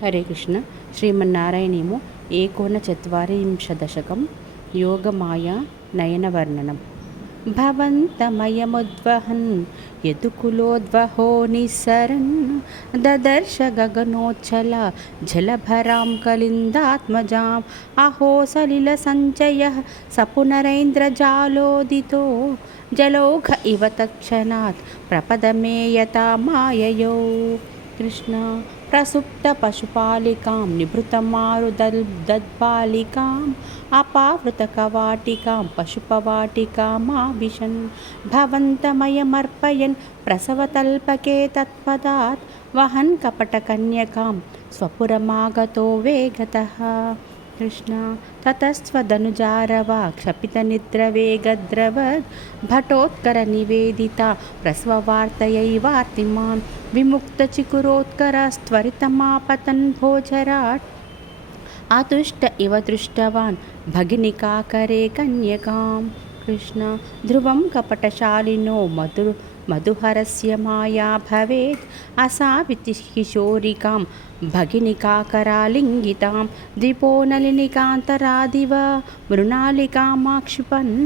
హరే కృష్ణ. శ్రీమన్నారాయణేమో ఏకోనచత్వారింశదశకం యోగమాయా నయనవర్ణనం. భవంతమయముద్వహన్ యదుకులోద్వహో నిస్సరన్ దదర్శ గగనోచ్చల జలభరాం కలిందాత్మజాం అహో సలిల సంచయః సపునరైంద్రజాలోదితో జలౌఘ ఇవ తత్క్షణాత్ ప్రపదమే యతా మాయయో. కృష్ణ ప్రసుప్త పశుపాలికాం నిభృతమారుదద్బాలికాం అపావృత కవాటికాం పశుపవాటికామాభిశన్ భవంతమయమర్పయన్ ప్రసవతల్పకే తత్పదాత్ వహన్ కపటకన్యకాం స్వపురమాగతో వేగతః. కృష్ణ తతస్త్వదనుజారవ క్షపితనిద్రవేగద్రవద్ భటోత్కర నివేదిత ప్రసవవార్తయైవార్తిమాన్ విముక్తచికురోత్కరస్త్వరితమాపతన్ భోజరాట్ ఆతుష్ట ఇవ దృష్టవాన్ భగినికాకరే కన్యకాం. కృష్ణ ధ్రువం కపటశాలినో మధుహరస్య మాయా భవేత్ అసావితి కిశోరికాం భగినికాకరాలింగితాం ద్విపో నళినికాంతరాదివ మృణాళికామాక్షిపన్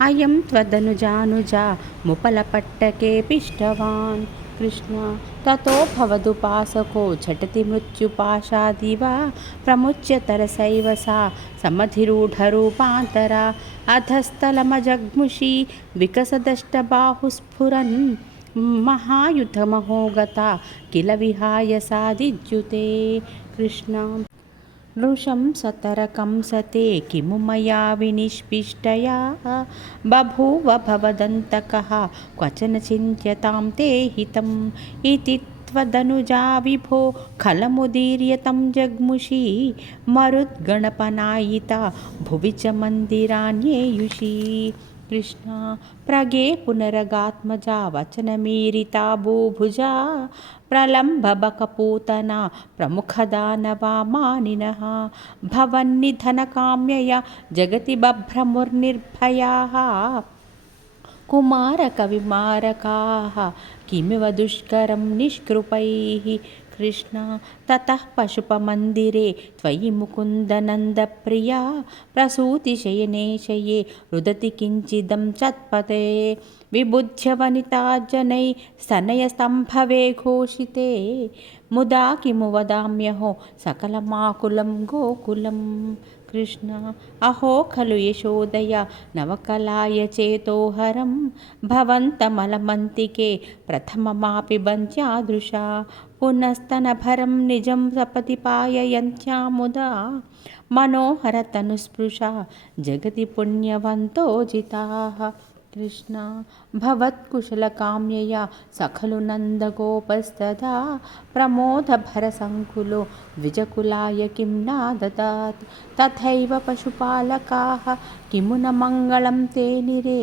అయం త్వదనుజానుజా ముపలపట్టకే పిష్టవాన్. కృష్ణ తతో భవదుపాసకో ఝటతి మృత్యుపాశాదివ ప్రముచ్య తరసైవ సా సమధిరూఢరూపాంతరా అధస్థలమజగ్ముషి వికసదష్టబాహుస్ఫురన్ మహాయుధమహోగత కిల విహాయ సాదిజ్యుతే. కృష్ణ నృశంసతరకంసతే కిము మయా వినిష్పిష్టయా బభూవ భవదంతకః క్వచన చింత్యతాం తే హితం ఇతి త్వదనుజా విభో ఖలముదీర్య తం జగ్ముషి మరుద్గణపనాయిత భువి చ మందిరాన్యేయుషి. కృష్ణ ప్రగే పునరగాత్మజా వచనమీరితా భూభుజా ప్రలంబబకపూతనా ప్రముఖదానవామానినః భవన్నిధనకామ్యయా జగతి బభ్రముర్నిర్భయాః కుమారకవిమారకాః కిమివ దుష్కరం నిష్కృపైః. కృష్ణ తతః పశుపమందిరే త్వయి ముకుందనందప్రియా ప్రసూతిశయనే శయే రుదతి కించిదం చత్పతే విబుధ్య వనితా జనై స్తనయస్తంభవే ఘోషితే ముదా కిము వదామ్యహో సకలమాకులం గోకులం. కృష్ణ అహో ఖలు యశోదయ నవకలాయ చేతోహరం భవంతమలమంతికే ప్రథమమాపి బంత్యాదృశా పునస్తనభరం నిజం సపతి పాయయంత్యాముదా మనోహర తనుస్పృశా జగతి పుణ్యవంతో జితాః. కృష్ణ భవత్కుశలకామ్యయా సఖలు నందగోపస్తదా ప్రమోదభరసంకులో ద్విజకులాయ కిం నాదదాత్ తథైవ పశుపాలకాః కిము న మంగళం తే నిరే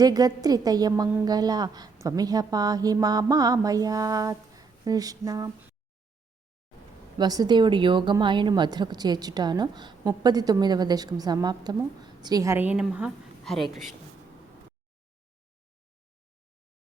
జగత్రితయమంగళా త్వమిహ పాహి మామయాత్. కృష్ణ వసుదేవుడు యోగమాయను మధురకు చేర్చుటాను 39వ దశకం సమాప్తము. శ్రీ హరే నమః. హరే కృష్ణ.